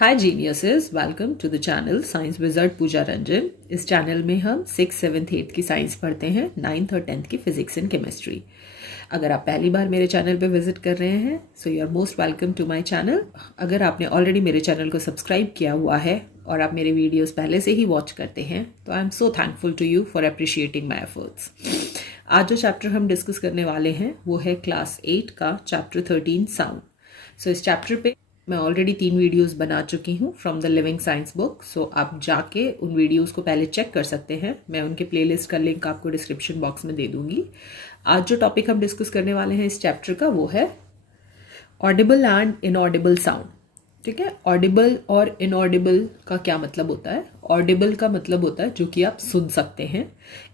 Hi geniuses, welcome to the channel science wizard Pooja Ranjan. इस channel में हम 6th, 7th, 8th की साइंस पढ़ते हैं, 9th और 10th की फिजिक्स एंड केमिस्ट्री। अगर आप पहली बार मेरे चैनल पे विजिट कर रहे हैं so you are most welcome to my channel. अगर आपने ऑलरेडी मेरे चैनल को सब्सक्राइब किया हुआ है और आप मेरे वीडियोस पहले से ही वॉच करते हैं तो I am so thankful to you for appreciating my efforts. आज जो चैप्टर हम डिस्कस करने वाले हैं वो है क्लास 8 का चैप्टर 13 साउंड। सो इस चैप्टर पे मैं ऑलरेडी 3 वीडियोस बना चुकी हूँ from the living science book. So आप जाके उन वीडियोस को पहले चेक कर सकते हैं। मैं उनके प्लेलिस्ट का लिंक आपको डिस्क्रिप्शन बॉक्स में दे दूंगी। आज जो टॉपिक हम डिस्कस करने वाले हैं इस चैप्टर का वो है ऑडिबल एंड इनऑडिबल साउंड। ठीक है, ऑडिबल और इनऑडिबल का क्या मतलब होता है? ऑडिबल का मतलब होता है जो कि आप सुन सकते हैं,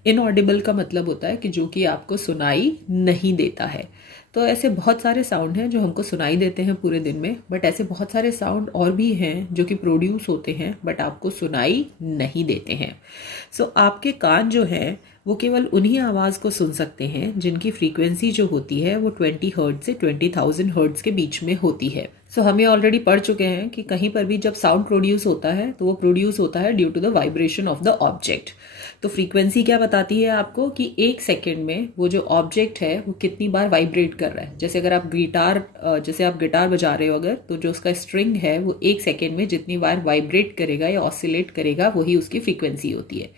इनऑडिबल का मतलब होता है कि जो कि आपको सुनाई नहीं देता है। तो ऐसे बहुत सारे साउंड हैं जो हमको सुनाई देते हैं पूरे दिन में, बट ऐसे बहुत सारे साउंड और भी हैं जो कि प्रोड्यूस होते हैं बट आपको सुनाई नहीं देते हैं। सो आपके कान जो हैं वो केवल उन्हीं आवाज़ को सुन सकते हैं जिनकी फ्रीक्वेंसी जो होती है वो 20 हर्ट्ज से 20,000 हर्ट्ज के बीच में होती है। सो हम ये ऑलरेडी पढ़ चुके हैं कि कहीं पर भी जब साउंड प्रोड्यूस होता है तो वो प्रोड्यूस होता है due to the vibration of the object. तो फ्रीक्वेंसी क्या बताती है आपको कि 1 सेकेंड में वो जो ऑब्जेक्ट है वो कितनी बार वाइब्रेट कर रहा है। जैसे अगर आप गिटार बजा रहे हो अगर, तो जो उसका स्ट्रिंग है वो 1 सेकेंड में जितनी बार वाइब्रेट करेगा या ऑसिलेट करेगा वही उसकी फ्रीक्वेंसी होती है।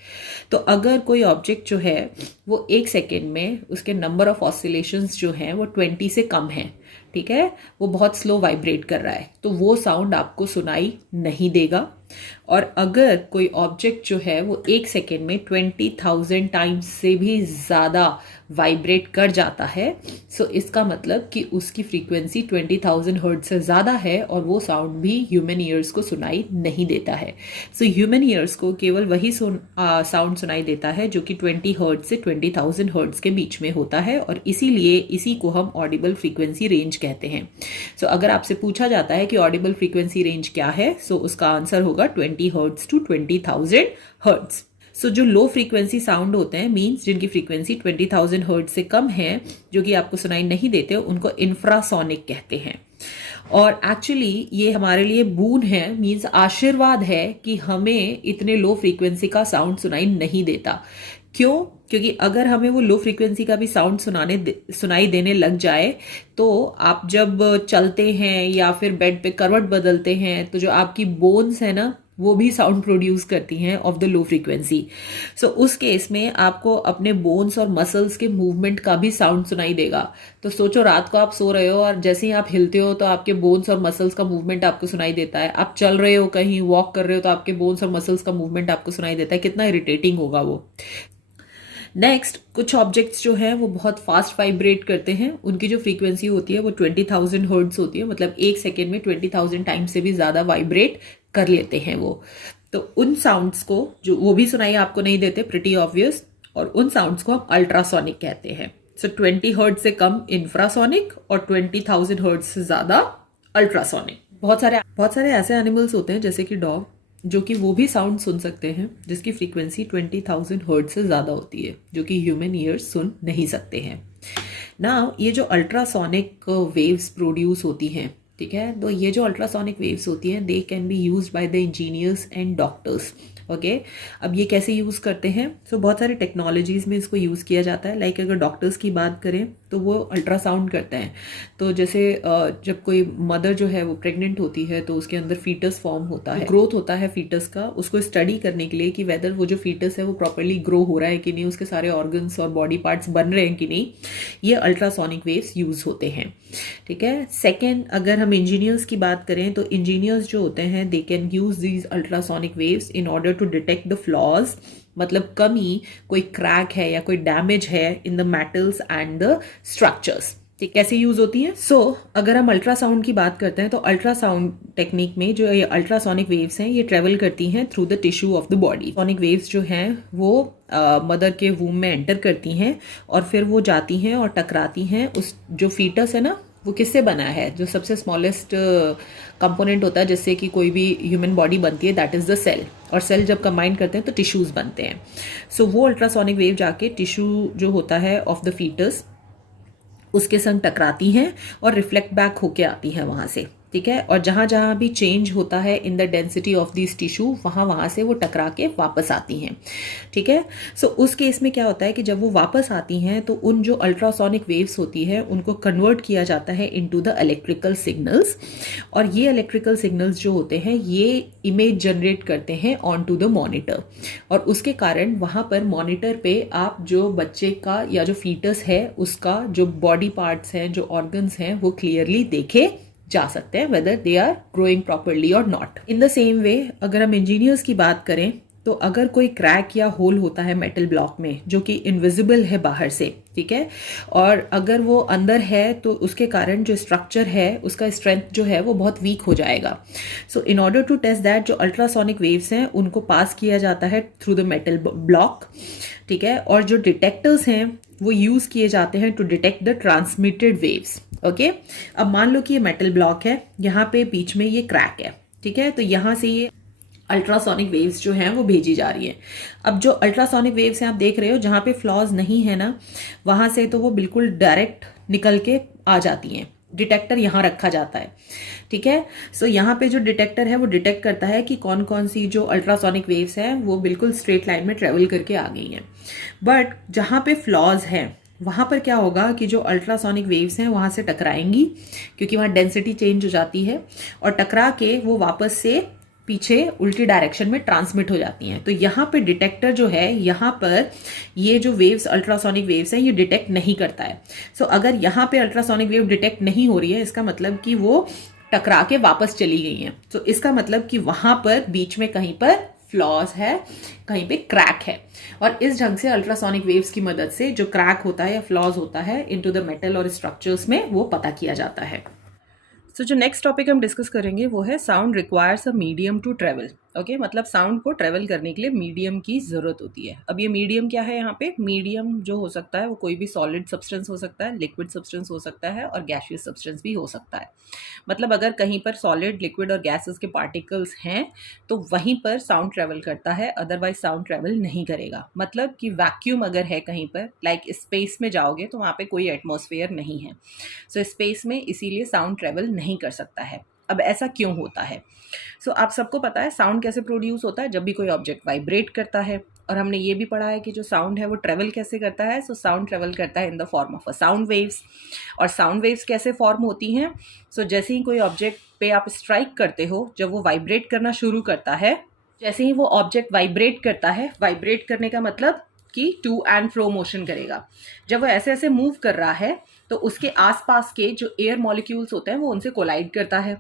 तो अगर कोई ऑब्जेक्ट जो है वो 1 सेकेंड में उसके नंबर ऑफ ऑसिलेशंस जो हैं वो 20 से कम है, ठीक है, वो बहुत स्लो वाइब्रेट कर रहा है, तो वो साउंड आपको सुनाई नहीं देगा। और अगर कोई ऑब्जेक्ट जो है वो 1 सेकेंड में 20,000 टाइम्स से भी ज़्यादा वाइब्रेट कर जाता है, सो इसका मतलब कि उसकी फ्रीक्वेंसी 20,000 हर्ट्ज से ज़्यादा है और वो साउंड भी ह्यूमन ईयर्स को सुनाई नहीं देता है। सो ह्यूमन ईयर्स को केवल वही साउंड सुनाई देता है जो कि 20 हर्ट्ज से 20,000 हर्ट्ज के बीच में होता है, और इसीलिए इसी को हम ऑडिबल फ्रीक्वेंसी रेंज कहते हैं। सो अगर आपसे पूछा जाता है कि ऑडिबल फ्रीक्वेंसी रेंज क्या है, सो उसका आंसर होगा 20 हर्ट्ज टू 20,000 हर्ट्ज। सो जो लो फ्रीक्वेंसी साउंड होते हैं, मींस जिनकी फ्रीक्वेंसी 20,000 हर्ट्ज से कम है, जो कि आपको सुनाई नहीं देते, उनको इंफ्रासोनिक कहते हैं। और एक्चुअली ये हमारे लिए बून है, मींस आशीर्वाद है कि हमें इतने लो फ्रीक्वेंसी का साउंड सुनाई नहीं देता। क्यों? क्योंकि अगर हमें वो लो फ्रीक्वेंसी का भी साउंड सुनाई देने लग जाए तो आप जब चलते हैं या फिर बेड पे करवट बदलते हैं तो जो आपकी बोन्स है ना वो भी साउंड प्रोड्यूस करती हैं ऑफ द लो फ्रीक्वेंसी। सो उस केस में आपको अपने बोन्स और मसल्स के मूवमेंट का भी साउंड सुनाई देगा। तो सोचो, रात को आप सो रहे हो और जैसे ही आप हिलते हो तो आपके बोन्स और मसल्स का मूवमेंट आपको सुनाई देता है। आप चल रहे हो, कहीं वॉक कर रहे हो तो आपके बोन्स और मसल्स का मूवमेंट आपको सुनाई देता है। कितना इरिटेटिंग होगा वो। नेक्स्ट, कुछ ऑब्जेक्ट्स जो हैं वो बहुत फास्ट वाइब्रेट करते हैं, उनकी जो फ्रीक्वेंसी होती है वो 20,000 हर्ट्ज होती है, मतलब 1 सेकेंड में 20,000 टाइम्स से भी ज्यादा वाइब्रेट कर लेते हैं वो। तो उन साउंड्स को जो वो भी सुनाई आपको नहीं देते, प्रिटी ऑब्वियस, और उन साउंड्स को हम अल्ट्रासोनिक कहते हैं। सो 20 हर्ट्ज से कम इंफ्रासोनिक और 20,000 हर्ट्ज से ज्यादा अल्ट्रासोनिक। बहुत सारे ऐसे एनिमल्स होते हैं जैसे कि डॉग, जो कि वो भी साउंड सुन सकते हैं जिसकी फ्रीक्वेंसी 20,000 हर्ट्ज से ज़्यादा होती है, जो कि ह्यूमन ईयर्स सुन नहीं सकते हैं। ना ये जो अल्ट्रासोनिक वेव्स प्रोड्यूस होती हैं, ठीक है, तो ये जो अल्ट्रासोनिक वेव्स होती हैं they can be used by the engineers and doctors. Okay, अब ये कैसे यूज़ करते हैं? सो बहुत सारी टेक्नोलॉजीज में इसको यूज़ किया जाता है। लाइक अगर डॉक्टर्स की बात करें तो वो अल्ट्रासाउंड करते हैं। तो जैसे जब कोई मदर जो है वो प्रेग्नेंट होती है तो उसके अंदर फीटस फॉर्म होता है, ग्रोथ होता है फीटस का, उसको स्टडी करने के लिए कि वेदर वो जो फीटस है वो प्रॉपरली ग्रो हो रहा है कि नहीं, उसके सारे ऑर्गन्स और बॉडी पार्ट्स बन रहे हैं कि नहीं, ये अल्ट्रासोनिक वेव्स यूज होते हैं। ठीक है। सेकेंड, अगर हम इंजीनियर्स की बात करें तो इंजीनियर्स जो होते हैं they can use these ultrasonic waves in order to detect the flaws, मतलब कमी, कोई क्रैक है या कोई डैमेज है in the metals and the structures. ठीक, कैसे यूज होती है? अगर हम अल्ट्रासाउंड की बात करते हैं तो अल्ट्रासाउंड टेक्निक में जो ये अल्ट्रासोनिक वेव्स हैं ये ट्रेवल करती हैं through the tissue of the body. Sonic waves जो हैं वो मदर के वूम में एंटर करती हैं और फिर वो जाती हैं और टकराती हैं उस जो फीटस है ना, वो किससे बना है, जो सबसे स्मॉलेस्ट कंपोनेंट होता है जिससे कि कोई भी ह्यूमन बॉडी बनती है, दैट इज द सेल। और सेल जब कंबाइन करते हैं तो टिश्यूज बनते हैं। सो वो अल्ट्रासोनिक वेव जाके टिश्यू जो होता है ऑफ द फीटस उसके संग टकराती हैं और रिफ्लेक्ट बैक होके आती हैं वहां से। ठीक है। और जहाँ जहाँ भी चेंज होता है in the density of this tissue, वहाँ से वो टकरा के वापस आती हैं, ठीक है। सो उस केस में क्या होता है कि जब वो वापस आती हैं तो उन जो अल्ट्रासोनिक वेव्स होती है उनको कन्वर्ट किया जाता है इनटू द इलेक्ट्रिकल सिग्नल्स, और ये इलेक्ट्रिकल सिग्नल्स जो होते हैं ये इमेज जनरेट करते हैं ऑन टू द मॉनिटर, और उसके कारण वहाँ पर मॉनिटर पे आप जो बच्चे का या जो फीटस है उसका जो बॉडी पार्ट्स हैं, जो ऑर्गन्स हैं, वो क्लियरली देखे जा सकते हैं, whether they are growing properly और not. In the same way अगर हम इंजीनियर्स की बात करें तो अगर कोई क्रैक या होल होता है मेटल ब्लॉक में जो कि इनविजिबल है बाहर से, ठीक है, और अगर वो अंदर है तो उसके कारण जो स्ट्रक्चर है उसका स्ट्रेंथ जो है वो बहुत वीक हो जाएगा। So in order to test that जो अल्ट्रासोनिक वेव्स हैं उनको पास किया जाता है थ्रू द मेटल ब्लॉक, ठीक है, और जो डिटेक्टर्स हैं वो यूज किए जाते हैं to detect the transmitted waves. Okay, अब मान लो कि ये मेटल ब्लॉक है, यहाँ पे बीच में ये क्रैक है, ठीक है, तो यहाँ से ये अल्ट्रासोनिक वेव्स जो हैं वो भेजी जा रही है। अब जो अल्ट्रासोनिक वेव्स हैं आप देख रहे हो जहाँ पे फ्लॉज नहीं है ना, वहाँ से तो वो बिल्कुल डायरेक्ट निकल के आ जाती हैं। डिटेक्टर यहाँ रखा जाता है, ठीक है। सो यहाँ पे जो डिटेक्टर है वो डिटेक्ट करता है कि कौन कौन सी जो अल्ट्रासोनिक वेव्स हैं वो बिल्कुल स्ट्रेट लाइन में ट्रेवल करके आ गई हैं। बट जहाँ पे फ्लॉज हैं वहाँ पर क्या होगा कि जो अल्ट्रासोनिक वेव्स हैं वहाँ से टकराएंगी, क्योंकि वहाँ डेंसिटी चेंज हो जाती है, और टकरा के वो वापस से पीछे उल्टी डायरेक्शन में ट्रांसमिट हो जाती हैं। तो यहाँ पे डिटेक्टर जो है, यहाँ पर ये जो वेव्स अल्ट्रासोनिक वेव्स हैं ये डिटेक्ट नहीं करता है। सो अगर यहाँ पे अल्ट्रासोनिक वेव डिटेक्ट नहीं हो रही है, इसका मतलब कि वो टकरा के वापस चली गई हैं। तो इसका मतलब कि वहां पर बीच में कहीं पर फ्लॉज है, कहीं पे क्रैक है, और इस ढंग से अल्ट्रासोनिक वेव्स की मदद से जो क्रैक होता है या फ्लॉज होता है इनटू द मेटल और स्ट्रक्चर्स में वो पता किया जाता है। सो जो नेक्स्ट टॉपिक हम डिस्कस करेंगे वो है sound requires a medium to travel. Okay, मतलब साउंड को ट्रेवल करने के लिए मीडियम की ज़रूरत होती है। अब ये मीडियम क्या है, यहाँ पे मीडियम जो हो सकता है वो कोई भी सॉलिड सब्सटेंस हो सकता है, लिक्विड सब्सटेंस हो सकता है, और गैसियस सब्सटेंस भी हो सकता है। मतलब अगर कहीं पर सॉलिड, लिक्विड और गैसेस के पार्टिकल्स हैं तो वहीं पर साउंड ट्रेवल करता है, अदरवाइज साउंड ट्रेवल नहीं करेगा। मतलब कि वैक्यूम अगर है कहीं पर, लाइक स्पेस में जाओगे तो वहाँ पे कोई एटमॉस्फेयर नहीं है, सो स्पेस में इसीलिए साउंड ट्रेवल नहीं कर सकता है। अब ऐसा क्यों होता है? सो आप सबको पता है साउंड कैसे प्रोड्यूस होता है, जब भी कोई ऑब्जेक्ट वाइब्रेट करता है, और हमने ये भी पढ़ा है कि जो साउंड है वो ट्रेवल कैसे करता है। सो साउंड ट्रेवल करता है in the form of a sound waves. और साउंड वेव्स कैसे फॉर्म होती हैं? सो जैसे ही कोई ऑब्जेक्ट पे आप स्ट्राइक करते हो, जब वो वाइब्रेट करना शुरू करता है, जैसे ही वो ऑब्जेक्ट वाइब्रेट करता है, वाइब्रेट करने का मतलब कि टू एंड फ्रो मोशन करेगा। जब वो ऐसे ऐसे मूव कर रहा है तो उसके आसपास के जो एयर मॉलिक्यूल्स होते हैं वो उनसे कोलाइड करता है।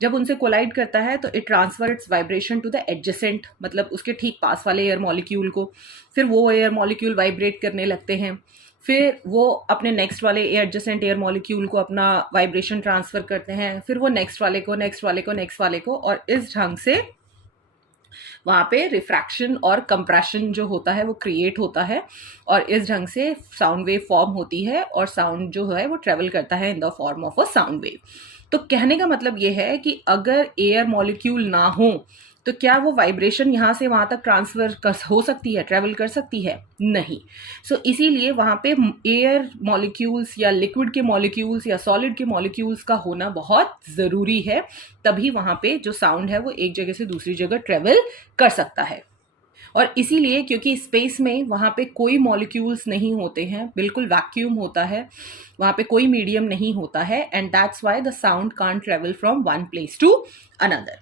जब उनसे कोलाइड करता है तो it transfer its vibration to the adjacent, मतलब उसके ठीक पास वाले एयर मॉलिक्यूल को। फिर वो एयर मॉलिक्यूल वाइब्रेट करने लगते हैं, फिर वो अपने नेक्स्ट वाले एडजेसेंट एयर मॉलिक्यूल को अपना वाइब्रेशन ट्रांसफर करते हैं, फिर वो नेक्स्ट वाले को, नेक्स्ट वाले को, नेक्स्ट वाले को, और इस ढंग से वहाँ पे रिफ्रैक्शन और कंप्रेशन जो होता है वो क्रिएट होता है, और इस ढंग से साउंड वेव फॉर्म होती है, और साउंड जो है वो ट्रेवल करता है in the form of a sound wave. तो कहने का मतलब ये है कि अगर एयर मॉलिक्यूल ना हो तो क्या वो वाइब्रेशन यहाँ से वहाँ तक ट्रांसफर हो सकती है, ट्रेवल कर सकती है? नहीं। सो इसीलिए वहाँ पे एयर मॉलिक्यूल्स या लिक्विड के मॉलिक्यूल्स या सॉलिड के मॉलिक्यूल्स का होना बहुत ज़रूरी है, तभी वहाँ पे जो साउंड है वो एक जगह से दूसरी जगह ट्रेवल कर सकता है। और इसीलिए क्योंकि स्पेस में वहाँ पे कोई मॉलिक्यूल्स नहीं होते हैं, बिल्कुल वैक्यूम होता है, वहाँ पे कोई मीडियम नहीं होता है, and that's why the sound can't travel from one place to another.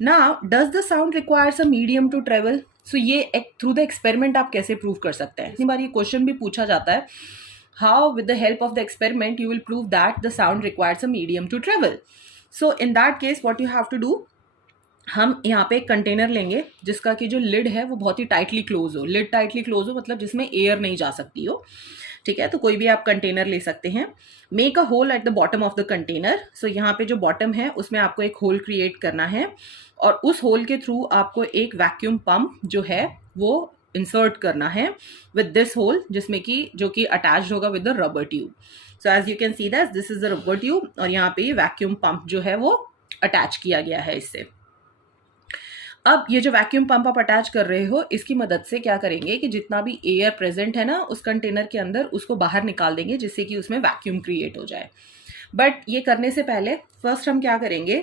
Now does the sound requires a medium to travel? So ये थ्रू द एक्सपेरिमेंट आप कैसे प्रूव कर सकते हैं? इतनी बार ये क्वेश्चन भी पूछा जाता है, how with the help of the experiment you will prove that the sound requires a medium to travel? So in that case what you have to do, हम यहाँ पे एक कंटेनर लेंगे जिसका कि जो लिड है वो बहुत ही टाइटली क्लोज हो। लिड टाइटली क्लोज हो मतलब जिसमें एयर नहीं जा सकती हो, ठीक है। तो कोई भी आप कंटेनर ले सकते हैं। Make a hole at the bottom of the container. So यहाँ पे जो बॉटम है उसमें आपको एक होल क्रिएट करना है, और उस होल के थ्रू आपको एक वैक्यूम पंप जो है वो इंसर्ट करना है विद दिस होल, जिसमें कि जो कि अटैच्ड होगा with the rubber tube. So as you can see that this is the rubber tube, और यहाँ पे वैक्यूम पंप जो है वो अटैच किया गया है इससे। अब ये जो वैक्यूम पंप आप अटैच कर रहे हो, इसकी मदद से क्या करेंगे कि जितना भी एयर प्रेजेंट है ना उस कंटेनर के अंदर, उसको बाहर निकाल देंगे, जिससे कि उसमें वैक्यूम क्रिएट हो जाए। बट ये करने से पहले फर्स्ट हम क्या करेंगे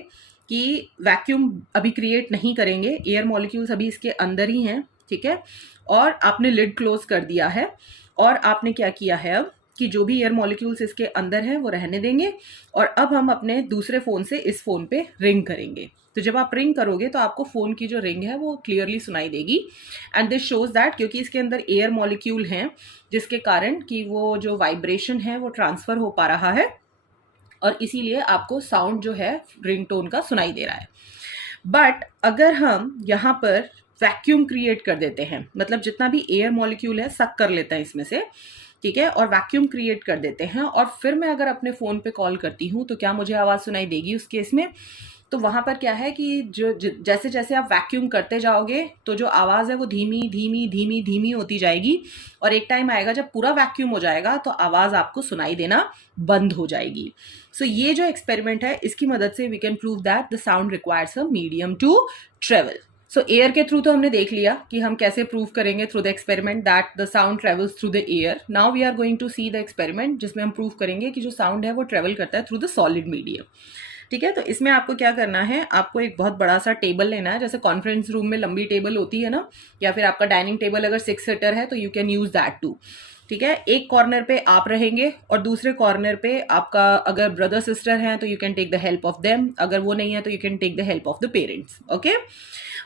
कि वैक्यूम अभी क्रिएट नहीं करेंगे, एयर मॉलिक्यूल्स अभी इसके अंदर ही हैं, ठीक है। और आपने लिड क्लोज कर दिया है और आपने क्या किया है अब कि जो भी एयर मॉलिक्यूल्स इसके अंदर हैं वो रहने देंगे और अब हम अपने दूसरे फ़ोन से इस फ़ोन पे रिंग करेंगे। तो जब आप रिंग करोगे तो आपको फ़ोन की जो रिंग है वो क्लियरली सुनाई देगी एंड दिस शोज दैट क्योंकि इसके अंदर एयर मॉलिक्यूल हैं जिसके कारण कि वो जो वाइब्रेशन है वो ट्रांसफ़र हो पा रहा है और इसीलिए आपको साउंड जो है रिंगटोन का सुनाई दे रहा है। बट अगर हम यहाँ पर वैक्यूम क्रिएट कर देते हैं, मतलब जितना भी एयर मॉलिक्यूल है सक कर लेता है इसमें से, ठीक है, और वैक्यूम क्रिएट कर देते हैं और फिर मैं अगर अपने फ़ोन पे कॉल करती हूँ तो क्या मुझे आवाज़ सुनाई देगी उस केस में? तो वहाँ पर क्या है कि जैसे जैसे आप वैक्यूम करते जाओगे तो जो आवाज़ है वो धीमी धीमी धीमी धीमी होती जाएगी और एक टाइम आएगा जब पूरा वैक्यूम हो जाएगा तो आवाज़ आपको सुनाई देना बंद हो जाएगी। सो ये जो एक्सपेरिमेंट है इसकी मदद से we can prove that the sound requires a medium to travel. So air के थ्रू तो हमने देख लिया कि हम कैसे प्रूव करेंगे through the experiment that the sound travels through the air. Now we are going to see the experiment जिसमें हम प्रूव करेंगे कि जो साउंड है वो ट्रेवल करता है थ्रू द सॉलिड मीडियम, ठीक है। तो इसमें आपको क्या करना है, आपको एक बहुत बड़ा सा टेबल लेना है, जैसे कॉन्फ्रेंस रूम में लंबी टेबल होती है ना, या फिर आपका डाइनिंग टेबल अगर 6 सीटर है तो you can use that too, ठीक है। एक कॉर्नर पे आप रहेंगे और दूसरे कॉर्नर पे आपका अगर ब्रदर सिस्टर हैं तो you can take the help of them, अगर वो नहीं है तो you can take the help of the parents, okay.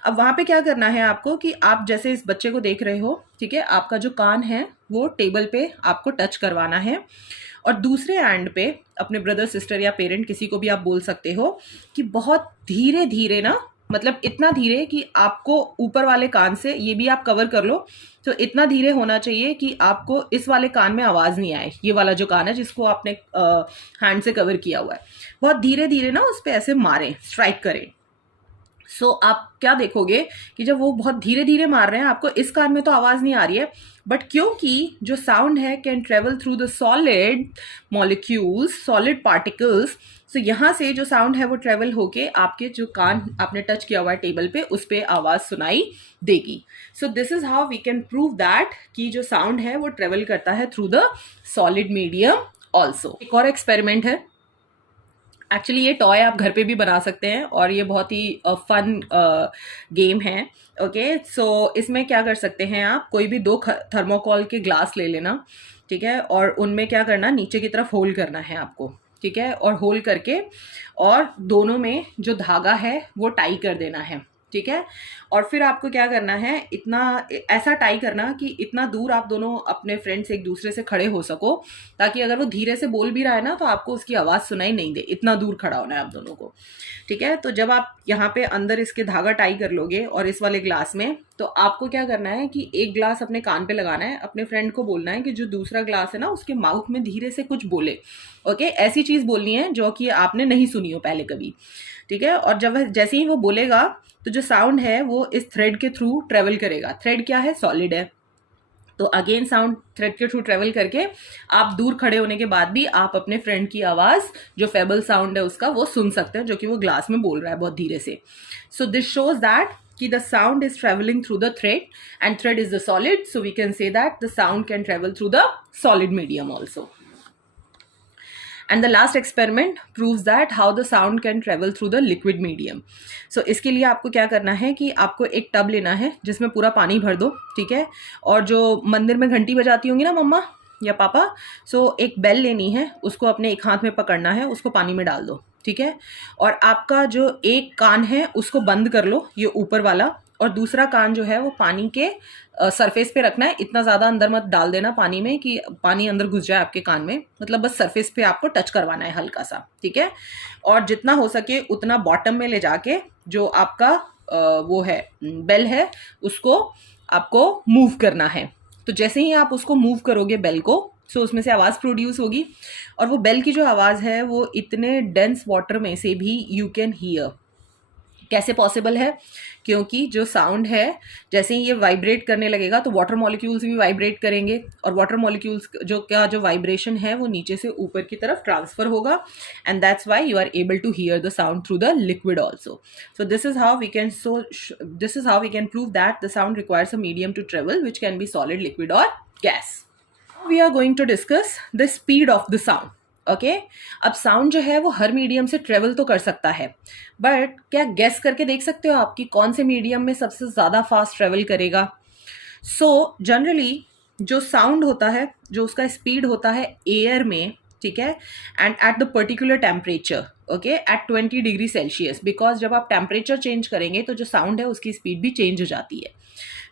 अब वहाँ पे क्या करना है आपको कि आप जैसे इस बच्चे को देख रहे हो, ठीक है, आपका जो कान है वो टेबल पे आपको टच करवाना है और दूसरे एंड पे अपने ब्रदर सिस्टर या पेरेंट किसी को भी आप बोल सकते हो कि बहुत धीरे धीरे ना, मतलब इतना धीरे कि आपको ऊपर वाले कान से, ये भी आप कवर कर लो, तो इतना धीरे होना चाहिए कि आपको इस वाले कान में आवाज़ नहीं आए, ये वाला जो कान है जिसको आपने हैंड से कवर किया हुआ है, बहुत धीरे धीरे ना उस पर ऐसे मारें, स्ट्राइक करें। सो आप क्या देखोगे कि जब वो बहुत धीरे धीरे मार रहे हैं आपको इस कान में तो आवाज़ नहीं आ रही है, बट क्योंकि जो साउंड है can travel through the solid molecules, solid particles, so यहाँ से जो साउंड है वो ट्रेवल होके आपके जो कान आपने टच किया हुआ है टेबल पे उस पर आवाज़ सुनाई देगी। So this is how we can prove that कि जो साउंड है वो ट्रेवल करता है through the solid medium also. एक और एक्सपेरिमेंट है, एक्चुअली ये टॉय आप घर पे भी बना सकते हैं और ये बहुत ही फन गेम है, ओके। सो इसमें क्या कर सकते हैं, आप कोई भी 2 थर्मोकॉल के ग्लास ले लेना, ठीक है, और उनमें क्या करना, नीचे की तरफ होल करना है आपको, ठीक है, और होल करके और दोनों में जो धागा है वो टाई कर देना है, ठीक है। और फिर आपको क्या करना है, इतना ऐसा टाई करना कि इतना दूर आप दोनों अपने फ्रेंड्स एक दूसरे से खड़े हो सको, ताकि अगर वो धीरे से बोल भी रहा है ना तो आपको उसकी आवाज़ सुनाई नहीं दे, इतना दूर खड़ा होना है आप दोनों को, ठीक है। तो जब आप यहाँ पे अंदर इसके धागा टाई कर लोगे और इस वाले ग्लास में, तो आपको क्या करना है कि एक ग्लास अपने कान पे लगाना है, अपने फ्रेंड को बोलना है कि जो दूसरा ग्लास है ना उसके माउथ में धीरे से कुछ बोले, ओके। ऐसी चीज़ बोलनी है जो कि आपने नहीं सुनी हो पहले कभी, ठीक है। और जब जैसे ही वो बोलेगा तो जो साउंड है वो इस थ्रेड के थ्रू ट्रेवल करेगा। थ्रेड क्या है, सॉलिड है, तो अगेन साउंड थ्रेड के थ्रू ट्रेवल करके आप दूर खड़े होने के बाद भी आप अपने फ्रेंड की आवाज़ जो फेबल साउंड है उसका वो सुन सकते हैं, जो कि वो ग्लास में बोल रहा है बहुत धीरे से। सो दिस शोज दैट कि the sound is traveling through the thread and thread is the solid, so we can say that the sound can travel through the solid medium also. And the last experiment proves that how the sound can travel through the liquid medium. So इसके लिए आपको क्या करना है कि आपको एक tub लेना है जिसमें पूरा पानी भर दो, ठीक है, और जो मंदिर में घंटी बजाती होंगी ना मम्मा या पापा, सो एक बेल लेनी है, उसको अपने एक हाथ में पकड़ना है, उसको पानी में डाल दो, ठीक है, और आपका जो एक कान है उसको बंद कर लो, ये ऊपर वाला, और दूसरा कान जो है वो पानी के सरफेस पे रखना है, इतना ज़्यादा अंदर मत डाल देना पानी में कि पानी अंदर घुस जाए आपके कान में, मतलब बस सरफेस पे आपको टच करवाना है हल्का सा, ठीक है। और जितना हो सके उतना बॉटम में ले जाके जो आपका वो है बेल है उसको आपको मूव करना है। तो जैसे ही आप उसको मूव करोगे बेल को, सो उसमें से आवाज़ प्रोड्यूस होगी, और वो बेल की जो आवाज़ है वो इतने डेंस वाटर में से भी यू कैन हियर। कैसे पॉसिबल है, क्योंकि जो साउंड है जैसे ही ये वाइब्रेट करने लगेगा तो वाटर मॉलिक्यूल्स भी वाइब्रेट करेंगे, और वाटर मॉलिक्यूल्स जो वाइब्रेशन है वो नीचे से ऊपर की तरफ ट्रांसफर होगा, and that's why you are able to hear the sound through the liquid also. So this is how we can prove that the sound requires a medium to travel which can be solid, liquid और gas. We are going to discuss the speed of the sound. Okay अब sound जो है वो हर medium से travel तो कर सकता है, बट क्या गेस करके देख सकते हो आप कि कौन से मीडियम में सबसे ज़्यादा फास्ट ट्रेवल करेगा? सो जनरली जो साउंड होता है, जो उसका स्पीड होता है एयर में, ठीक है, and at the particular temperature, okay, at 20 degree Celsius, because जब आप टेम्परेचर चेंज करेंगे तो जो साउंड है उसकी स्पीड भी चेंज हो जाती है।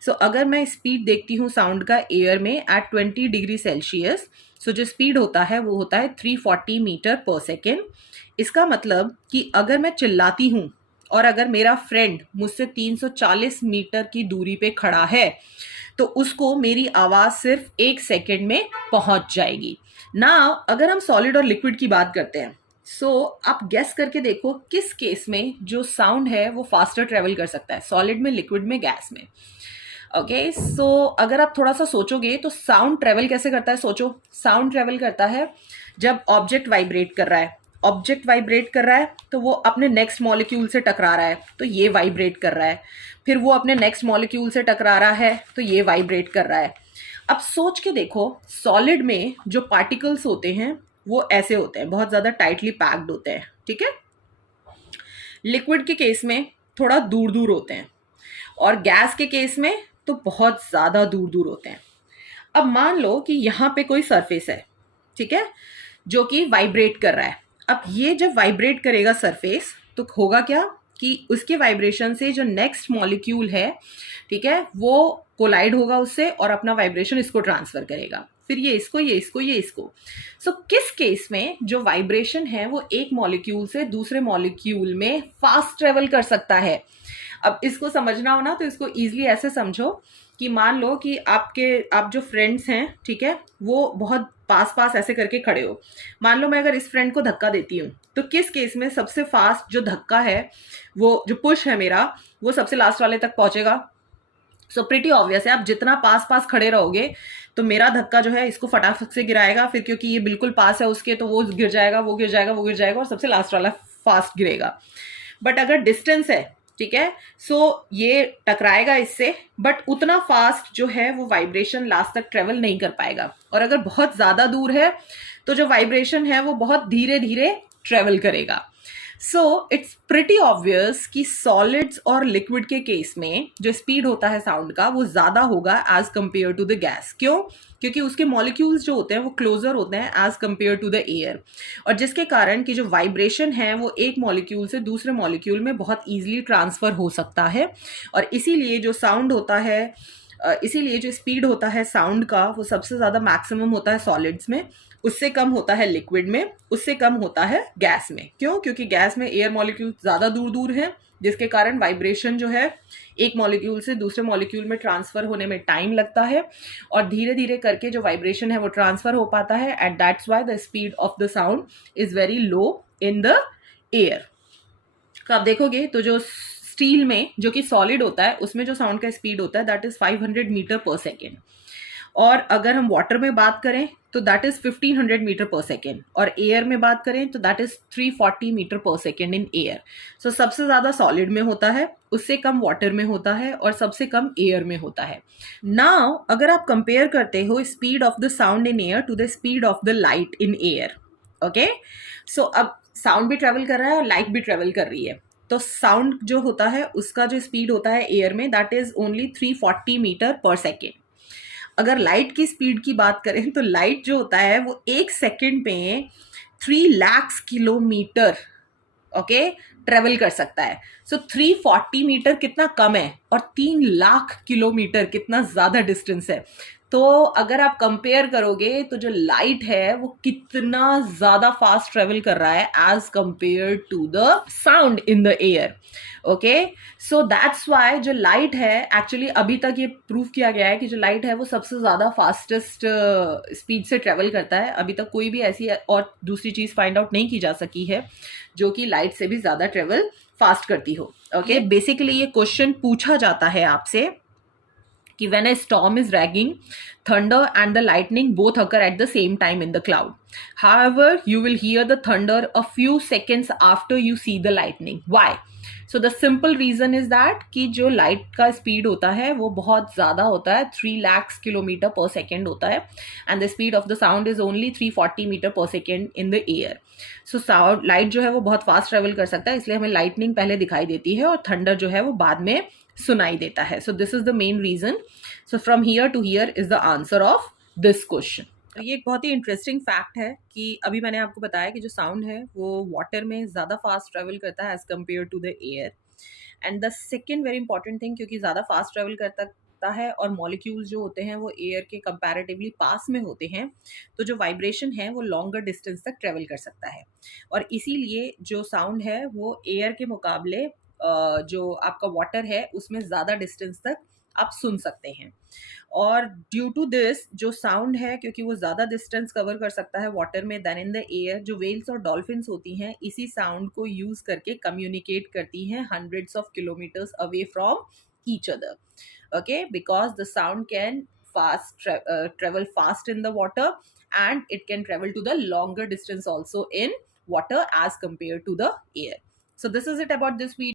सो अगर मैं स्पीड देखती हूँ साउंड का एयर में एट 20 डिग्री सेल्सियस, सो जो स्पीड होता है वो होता है 340 मीटर पर सेकेंड। इसका मतलब कि अगर मैं चिल्लाती हूँ और अगर मेरा फ्रेंड मुझसे 340 मीटर की दूरी पे खड़ा है तो उसको मेरी आवाज सिर्फ 1 सेकेंड में पहुंच जाएगी। नाउ अगर हम सॉलिड और लिक्विड की बात करते हैं, सो आप गेस करके देखो किस केस में जो साउंड है वो फास्टर ट्रेवल कर सकता है, सॉलिड में, लिक्विड में, गैस में। ओके सो अगर आप थोड़ा सा सोचोगे तो साउंड ट्रेवल कैसे करता है, सोचो। साउंड ट्रेवल करता है जब ऑब्जेक्ट वाइब्रेट कर रहा है, ऑब्जेक्ट वाइब्रेट कर रहा है तो वो अपने नेक्स्ट मॉलिक्यूल से टकरा रहा है तो ये वाइब्रेट कर रहा है, फिर वो अपने नेक्स्ट मॉलिक्यूल से टकरा रहा है तो ये वाइब्रेट कर रहा है। अब सोच के देखो, सॉलिड में जो पार्टिकल्स होते हैं वो ऐसे होते हैं, बहुत ज़्यादा टाइटली पैक्ड होते हैं, ठीक है। लिक्विड के केस में थोड़ा दूर दूर होते हैं और गैस के केस में तो बहुत ज़्यादा दूर दूर होते हैं। अब मान लो कि यहाँ पे कोई सरफेस है, ठीक है, जो कि वाइब्रेट कर रहा है। अब ये जब वाइब्रेट करेगा सरफेस तो होगा क्या कि उसके वाइब्रेशन से जो नेक्स्ट मॉलिक्यूल है, ठीक है, वो कोलाइड होगा उससे और अपना वाइब्रेशन इसको ट्रांसफर करेगा, फिर ये इसको, ये इसको, ये इसको। सो किस केस में जो वाइब्रेशन है वो एक मॉलिक्यूल से दूसरे मॉलिक्यूल में फास्ट ट्रेवल कर सकता है? अब इसको समझना हो ना तो इसको इजीली ऐसे समझो कि मान लो कि आप जो फ्रेंड्स हैं, ठीक है, वो बहुत पास पास ऐसे करके खड़े हो। मान लो मैं अगर इस फ्रेंड को धक्का देती हूँ तो किस केस में सबसे फास्ट जो धक्का है, वो जो पुश है मेरा, वो सबसे लास्ट वाले तक पहुंचेगा? सो प्रिटी ऑब्वियस है, आप जितना पास पास खड़े रहोगे तो मेरा धक्का जो है इसको फटाफट से गिराएगा, फिर क्योंकि ये बिल्कुल पास है उसके तो वो गिर जाएगा, वो गिर जाएगा, वो गिर जाएगा और सबसे लास्ट वाला फास्ट गिरेगा। बट अगर डिस्टेंस है, ठीक है, सो ये टकराएगा इससे, बट उतना फास्ट जो है वो वाइब्रेशन लास्ट तक ट्रेवल नहीं कर पाएगा। और अगर बहुत ज्यादा दूर है तो जो वाइब्रेशन है वो बहुत धीरे धीरे ट्रेवल करेगा। सो इट्स प्रिटी ऑब्वियस कि सॉलिड्स और लिक्विड के केस में जो स्पीड होता है साउंड का वो ज्यादा होगा as compare to the gas. क्यों? क्योंकि उसके मॉलिक्यूल्स जो होते हैं वो क्लोजर होते हैं as compare to the air, और जिसके कारण कि जो वाइब्रेशन है वो एक मॉलिक्यूल से दूसरे मॉलिक्यूल में बहुत ईजिली ट्रांसफर हो सकता है। और इसीलिए जो साउंड होता है, इसीलिए जो स्पीड होता है साउंड का वो सबसे ज़्यादा मैक्सिमम होता है सॉलिड्स में, उससे कम होता है लिक्विड में, उससे कम होता है गैस में। क्यों? क्योंकि गैस में एयर मॉलिक्यूल ज़्यादा दूर दूर हैं, जिसके कारण वाइब्रेशन जो है एक मॉलिक्यूल से दूसरे मॉलिक्यूल में ट्रांसफर होने में टाइम लगता है और धीरे धीरे करके जो वाइब्रेशन है वो ट्रांसफर हो पाता है, and that's why the speed of the sound is very low in the air. तो आप देखोगे तो जो स्टील में, जो कि सॉलिड होता है, उसमें जो साउंड का स्पीड होता है that is 500 metre per second, और अगर हम वाटर में बात करें तो that is 1500 metre per second, और एयर में बात करें तो that is 340 meter per second in air. सो सबसे ज्यादा सॉलिड में होता है, उससे कम वाटर में होता है और सबसे कम एयर में होता है। नाउ अगर आप कंपेयर करते हो speed of the sound in air to the speed of the light in air, okay, so अब साउंड भी ट्रेवल कर रहा है और लाइट भी ट्रेवल कर रही है, तो साउंड जो होता है उसका जो स्पीड होता है एयर में that is only 340 meter per second. अगर लाइट की स्पीड की बात करें तो लाइट जो होता है वो 1 सेकेंड में 3 लाख किलोमीटर, ओके, ट्रेवल कर सकता है। सो 340 मीटर कितना कम है और 3 लाख किलोमीटर कितना ज्यादा डिस्टेंस है। तो अगर आप कंपेयर करोगे तो जो लाइट है वो कितना ज्यादा फास्ट ट्रेवल कर रहा है as compare to the sound in the air. Okay, so that's why जो लाइट है, एक्चुअली अभी तक ये प्रूव किया गया है कि जो लाइट है वो सबसे ज्यादा फास्टेस्ट स्पीड से ट्रेवल करता है। अभी तक कोई भी ऐसी और दूसरी चीज फाइंड आउट नहीं की जा सकी है जो कि लाइट से भी ज्यादा ट्रेवल फास्ट करती हो। ओके, बेसिकली ये क्वेश्चन पूछा जाता है आपसे कि when a storm is raging, thunder and the lightning both occur at the same time in the cloud. However, you will hear the thunder a few seconds after you see the lightning. Why? So the simple reason is that कि जो light का speed होता है वो बहुत ज़्यादा होता है, 3 लाख किलोमीटर पर सेकेंड होता है, and the speed of the sound is only 340 meter per second in the air. So sound light जो है वो बहुत फास्ट ट्रेवल कर सकता है, इसलिए हमें लाइटनिंग पहले दिखाई देती है और थंडर जो है वो बाद में सुनाई देता है. So this is the main reason. So from here to here is the answer of this question. ये एक बहुत ही इंटरेस्टिंग फैक्ट है कि अभी मैंने आपको बताया कि जो साउंड है वो वाटर में ज़्यादा फास्ट ट्रेवल करता है as compare to the air. And the second very important thing, क्योंकि ज़्यादा फास्ट ट्रेवल करता है और मॉलिक्यूल्स जो होते हैं वो एयर के कंपैरेटिवली पास में होते हैं, तो जो वाइब्रेशन है वो लॉन्गर डिस्टेंस तक ट्रेवल कर सकता है. और इसीलिए जो साउंड है वो एयर के मुकाबले जो आपका वाटर है उसमें ज़्यादा डिस्टेंस तक आप सुन सकते हैं. और ड्यू टू दिस जो साउंड है, क्योंकि वो ज़्यादा डिस्टेंस कवर कर सकता है वाटर में देन इन द एयर, जो वेल्स और डॉल्फिन्स होती हैं इसी साउंड को यूज़ करके कम्युनिकेट करती हैं hundreds of kilometres away from each other. Okay, because the sound can travel fast in the water, and it can travel to the longer distance also in water as compared to the air. So this is it about this video.